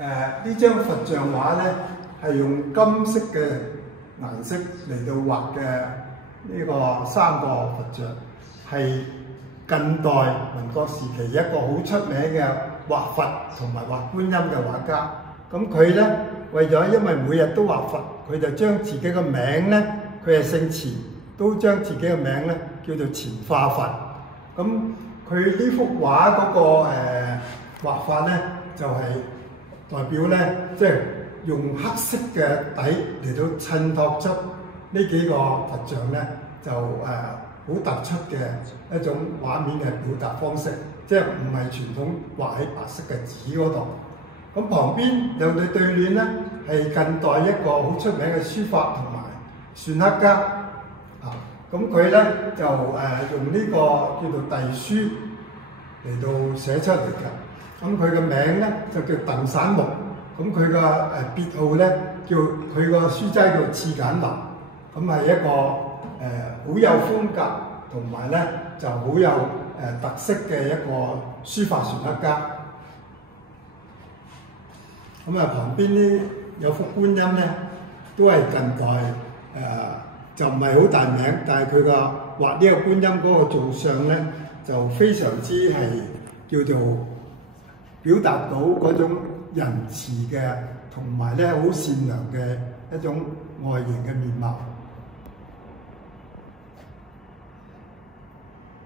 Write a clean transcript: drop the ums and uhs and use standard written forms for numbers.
呢張佛像畫咧係用金色嘅顏色嚟到畫嘅呢個三個佛像，係近代民國時期一個好出名嘅畫佛同埋畫觀音嘅畫家。咁佢咧為咗因為每日都畫佛，佢就將自己嘅名咧，佢係姓錢，都將自己嘅名咧叫做錢化佛。咁佢呢幅畫嗰個畫法咧，就係代表咧，即係用黑色嘅底嚟到襯托出呢幾個佛像咧，就好突出嘅一種畫面嘅表達方式，即係唔係傳統畫喺白色嘅紙嗰度。咁旁邊兩對對聯咧，係近代一個好出名嘅書法同埋篆刻家啊。咁佢咧就用呢個叫做隸書嚟到寫出嚟嘅。咁佢嘅名咧就叫鄧散木。咁佢個別號咧叫佢個書齋叫次簡林。咁係一個好有風格同埋咧就好有特色嘅一個書法篆刻家。咁旁邊呢有幅觀音咧，都係近代就唔係好大名，但係佢個畫呢個觀音嗰個造像咧，就非常之係叫做表達到嗰種仁慈嘅同埋咧好善良嘅一種外形嘅面貌。